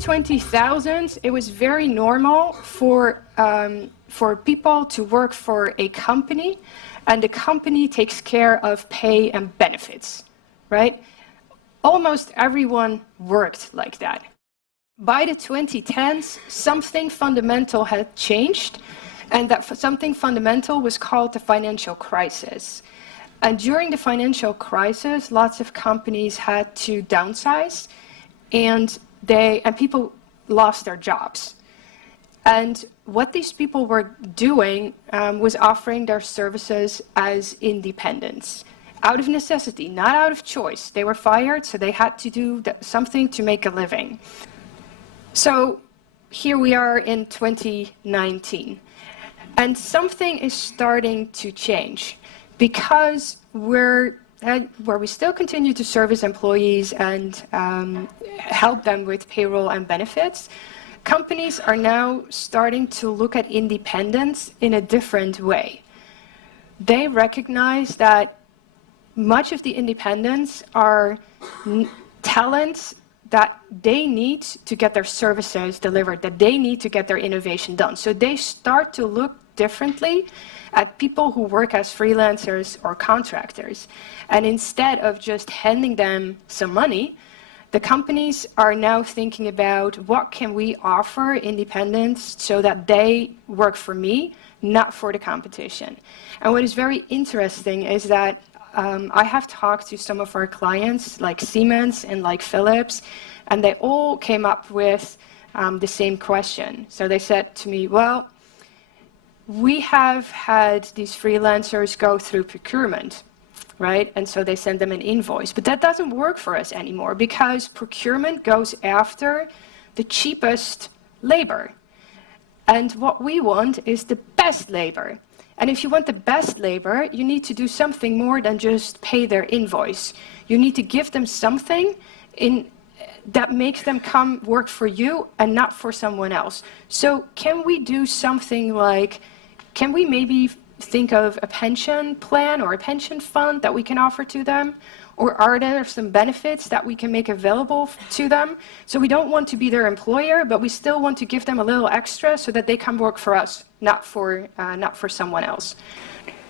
2000s, it was very normal for people to work for a company, and the company takes care of pay and benefits, right? Almost everyone worked like that. By the 2010s, something fundamental had changed, and that something fundamental was called the financial crisis. And during the financial crisis, lots of companies had to downsize, and people lost their jobs. And what these people were doing was offering their services as independents, out of necessity, not out of choice. They were fired, so they had to do something to make a living. So here we are in 2019, and something is starting to change, because where we still continue to service employees and help them with payroll and benefits, companies are now starting to look at independence in a different way. They recognize that much of the independents are talents that they need to get their services delivered, that they need to get their innovation done. So they start to look differently at people who work as freelancers or contractors. And instead of just handing them some money, the companies are now thinking about what can we offer independents so that they work for me, not for the competition. And what is very interesting is that I have talked to some of our clients like Siemens and like Philips, and they all came up with the same question. So they said to me, well, we have had these freelancers go through procurement, right? And so they send them an invoice. But that doesn't work for us anymore, because procurement goes after the cheapest labor. And what we want is the best labor. And if you want the best labor, you need to do something more than just pay their invoice. You need to give them something that makes them come work for you and not for someone else. So can we do something like, can we maybe think of a pension plan or a pension fund that we can offer to them? Or are there some benefits that we can make available to them? So we don't want to be their employer, but we still want to give them a little extra so that they can work for us, not for someone else.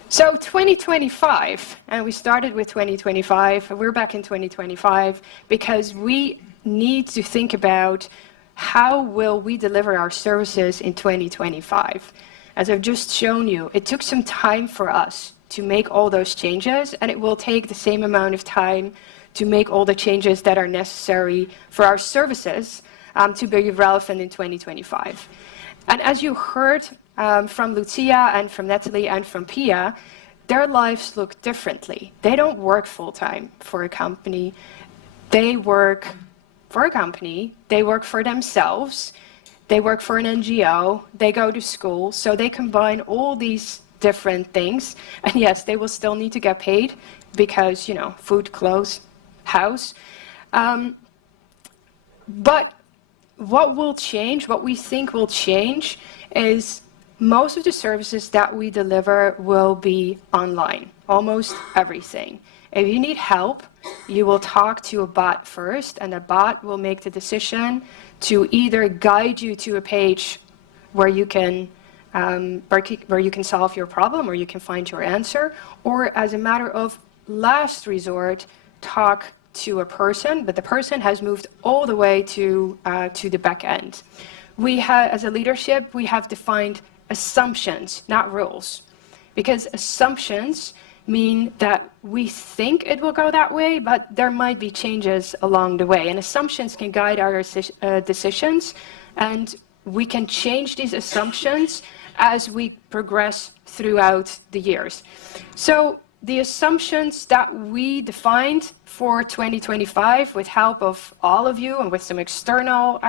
So 2025, and we started with 2025, we're back in 2025, because we need to think about how will we deliver our services in 2025. As I've just shown you, it took some time for us to make all those changes, and it will take the same amount of time to make all the changes that are necessary for our services to be relevant in 2025. And as you heard from Lucia and from Natalie and from Pia, their lives look differently. They don't work full-time for a company. They work for a company. They work for themselves. They work for an NGO. They go to school. So they combine all these different things. And yes, they will still need to get paid because, you know, food, clothes, house. But what will change, what we think will change, is most of the services that we deliver will be online, almost everything. If you need help, you will talk to a bot first, and a bot will make the decision to either guide you to a page where you can solve your problem or you can find your answer, or as a matter of last resort, talk to a person, but the person has moved all the way to the back end. As a leadership, we have defined assumptions, not rules, because assumptions mean that we think it will go that way, but there might be changes along the way, and assumptions can guide our decisions, and we can change these assumptions as we progress throughout the years. So the assumptions that we defined for 2025 with help of all of you and with some external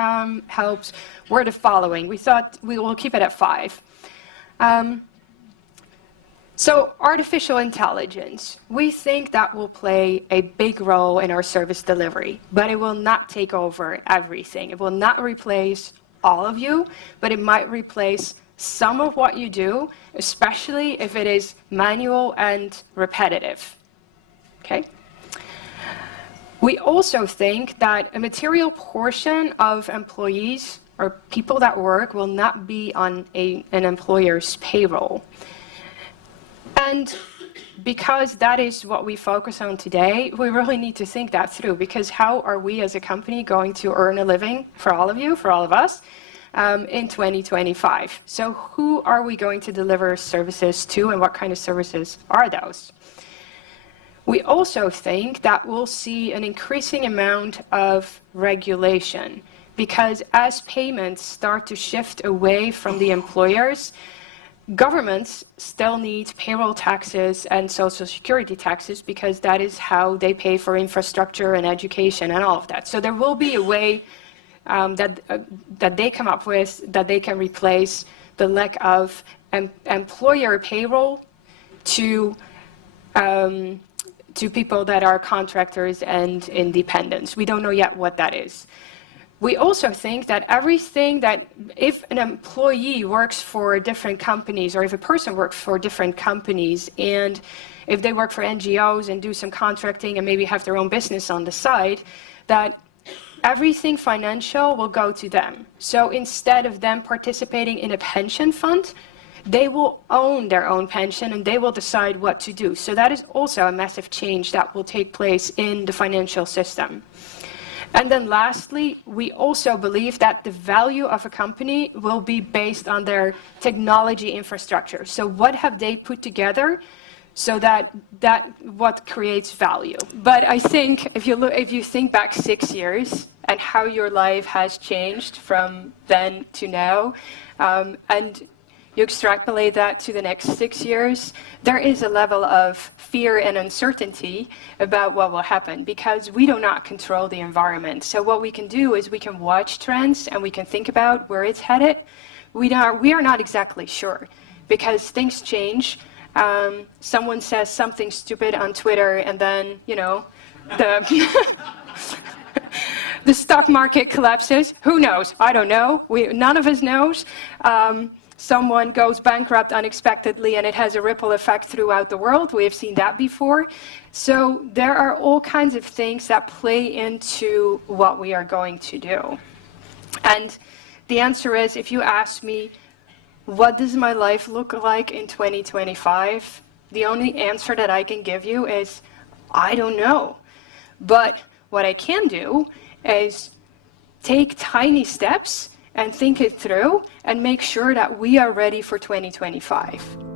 helps were the following. We thought we will keep it at 5. So artificial intelligence, we think that will play a big role in our service delivery, but it will not take over everything. It will not replace all of you, but it might replace some of what you do, especially if it is manual and repetitive. Okay? We also think that a material portion of employees or people that work will not be on an employer's payroll. And because that is what we focus on today, we really need to think that through, because how are we as a company going to earn a living for all of you, for all of us, in 2025? So who are we going to deliver services to, and what kind of services are those? We also think that we'll see an increasing amount of regulation, because as payments start to shift away from the employers, governments still need payroll taxes and social security taxes, because that is how they pay for infrastructure and education and all of that. So there will be a way that they come up with that they can replace the lack of employer payroll to people that are contractors and independents. We don't know yet what that is. We also think that everything that, if an employee works for different companies, or if a person works for different companies, and if they work for NGOs and do some contracting and maybe have their own business on the side, that everything financial will go to them. So instead of them participating in a pension fund, they will own their own pension and they will decide what to do. So that is also a massive change that will take place in the financial system. And then lastly, we also believe that the value of a company will be based on their technology infrastructure. So what have they put together so that what creates value? But I think if you think back 6 years and how your life has changed from then to now, and you extrapolate that to the next 6 years, there is a level of fear and uncertainty about what will happen, because we do not control the environment. So what we can do is we can watch trends and we can think about where it's headed. We are not exactly sure, because things change. Someone says something stupid on Twitter, and then, you know, the stock market collapses. Who knows? I don't know. None of us knows. Someone goes bankrupt unexpectedly and it has a ripple effect throughout the world. We have seen that before. So there are all kinds of things that play into what we are going to do. And the answer is, if you ask me, what does my life look like in 2025? The only answer that I can give you is, I don't know. But what I can do is take tiny steps and think it through and make sure that we are ready for 2025.